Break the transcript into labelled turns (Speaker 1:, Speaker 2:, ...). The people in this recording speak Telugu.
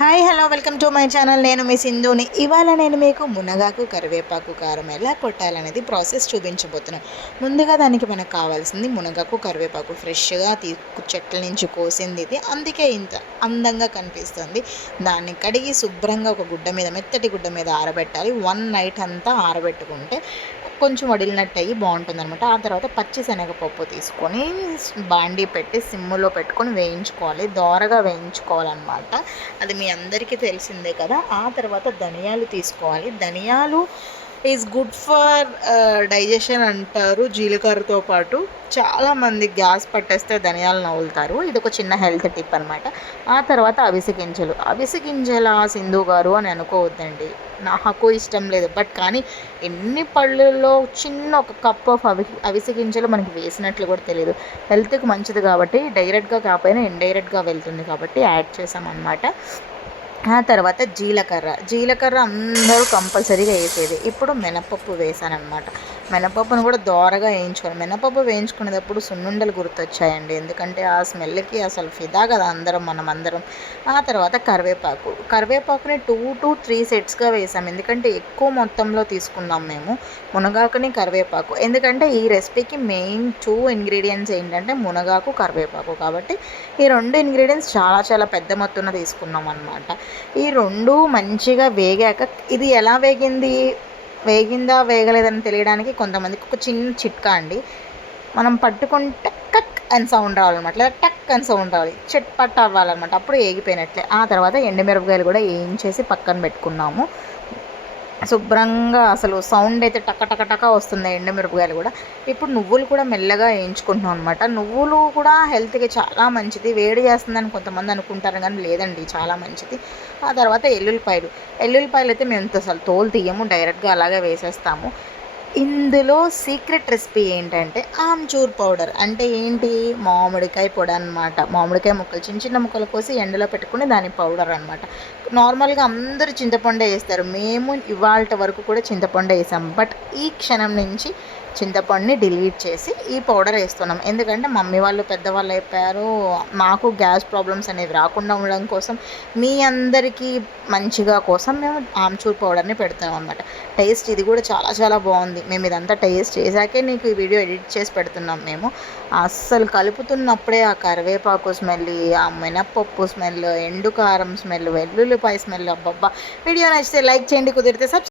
Speaker 1: Hi hello welcome to my channel. నేను మీ సింధుని. ఇవాళ నేను మీకు మునగాకు కరివేపాకు కారం ఎలా కొట్టాలనేది ప్రాసెస్ చూపించబోతున్నాను. ముందుగా దానికి మనకు కావాల్సింది మునగాకు కరివేపాకు ఫ్రెష్గా తీ చెట్ల నుంచి కోసింది ఇది. అందుకే ఇంత అందంగా కనిపిస్తుంది. దాన్ని కడిగి శుభ్రంగా ఒక గుడ్డ మీద మెత్తటి గుడ్డ మీద ఆరబెట్టాలి. వన్ నైట్ అంతా ఆరబెట్టుకుంటే కొంచెం వడిలినట్టు అయ్యి బాగుంటుంది అనమాట ఆ తర్వాత పచ్చి శనగపప్పు తీసుకొని బాండీ పెట్టి సిమ్ములో పెట్టుకొని వేయించుకోవాలి. దోరగా వేయించుకోవాలన్నమాట. అది మీ అందరికీ తెలిసిందే కదా. ఆ తర్వాత ధనియాలు తీసుకోవాలి. ధనియాలు ఈజ్ గుడ్ ఫర్ డైజెషన్ అంటారు జీలకర్రతో పాటు. చాలామంది గ్యాస్ పట్టేస్తే ధనియాలు నవ్వులుతారు. ఇది ఒక చిన్న హెల్త్ టిప్ అనమాట ఆ తర్వాత అవిసె గింజలు. అవిసె గింజల సింధు గారు అని అనుకోవద్దండి. నాకు ఇష్టం లేదు. బట్ కానీ ఎన్ని పళ్ళల్లో చిన్న ఒక కప్ ఆఫ్ అవి అవిసె గింజలు మనకి వేసినట్లు కూడా తెలియదు హెల్త్కి మంచిది కాబట్టి డైరెక్ట్గా కాకపోయినా ఇండైరెక్ట్గా వెళ్తుంది కాబట్టి యాడ్ చేసామన్నమాట ఆ తర్వాత జీలకర్ర. జీలకర్ర అందరూ కంపల్సరీగా వేసేది. ఇప్పుడు మినపప్పు వేసానమాట మినపప్పును కూడా దోరగా వేయించుకోవాలి. మినపప్పు వేయించుకునేటప్పుడు సున్నుండలు గుర్తొచ్చాయండి. ఎందుకంటే ఆ స్మెల్కి అసలు ఫిదా కదా అందరం మనం అందరం ఆ తర్వాత కరివేపాకు. కరివేపాకుని టూ టు త్రీ సెట్స్గా వేసాం. ఎందుకంటే ఎక్కువ మొత్తంలో తీసుకున్నాం మేము మునగాకుని కరివేపాకు. ఎందుకంటే ఈ రెసిపీకి మెయిన్ టూ ఇంగ్రీడియంట్స్ ఏంటంటే మునగాకు కరివేపాకు కాబట్టి ఈ రెండు ఇంగ్రీడియంట్స్ చాలా చాలా పెద్ద మొత్తంలో తీసుకున్నాం అనమాట ఈ రెండు మంచిగా వేగాక ఇది ఎలా వేగింది? వేగిందా వేగలేదని తెలియడానికి కొంతమందికి ఒక చిన్న చిట్కా అండి. మనం పట్టుకుంటే కక్ అని సౌండ్ రావాలన్నమాట. లేదా టక్ అని సౌండ్ రావాలి. చిట్ పట్ అవ్వాలన్నమాట. అప్పుడు ఏగిపోయినట్లే. ఆ తర్వాత ఎండుమిరపకాయలు కూడా వేయించేసి పక్కన పెట్టుకున్నాము. శుభ్రంగా అసలు సౌండ్ అయితే టక టక టక వస్తుంది ఎండమిరపకాయలు కూడా. ఇప్పుడు నువ్వులు కూడా మెల్లగా వేయించుకుంటున్నాం అనమాట నువ్వులు కూడా హెల్త్కి చాలా మంచిది. వేడి చేస్తుందని కొంతమంది అనుకుంటారు కానీ లేదండి చాలా మంచిది. ఆ తర్వాత ఎల్లుల్లిపాయలు. ఎల్లుల్లిపాయలు అయితే మేము అసలు తోలు తీయము డైరెక్ట్గా అలాగే వేసేస్తాము. ఇందులో సీక్రెట్ రెసిపీ ఏంటంటే ఆమ్చూర్ పౌడర్. అంటే ఏంటి? మామిడికాయ పొడి అనమాట మామిడికాయ ముక్కలు చిన్న చిన్న ముక్కలు కోసి ఎండలో పెట్టుకుని దాని పౌడర్ అనమాట నార్మల్గా అందరూ చింతపండే వేస్తారు. మేము ఇవాళ వరకు కూడా చింతపండు వేసాం. బట్ ఈ క్షణం నుంచి చింతపండుని డిలీట్ చేసి ఈ పౌడర్ వేస్తున్నాం. ఎందుకంటే మమ్మీ వాళ్ళు పెద్దవాళ్ళు అయిపోయారు. మాకు గ్యాస్ ప్రాబ్లమ్స్ అనేవి రాకుండా ఉండడం కోసం మీ అందరికీ మంచిగా కోసం మేము ఆమ్చూర్ పౌడర్ని పెడుతున్నాం అనమాట టేస్ట్ ఇది కూడా చాలా చాలా బాగుంది. మేము ఇదంతా టేస్ట్ చేశాకే నీకు ఈ వీడియో ఎడిట్ చేసి పెడుతున్నాం మేము. అస్సలు కలుపుతున్నప్పుడే ఆ కరివేపాకు స్మెల్ ఆ మినప్పప్పు స్మెల్ ఎండు కారం స్మెల్ వెల్లుల్లిపాయ స్మెల్ అబ్బబ్బా. వీడియో నచ్చితే లైక్ చేయండి కుదిరితే సబ్స్క్రైబ్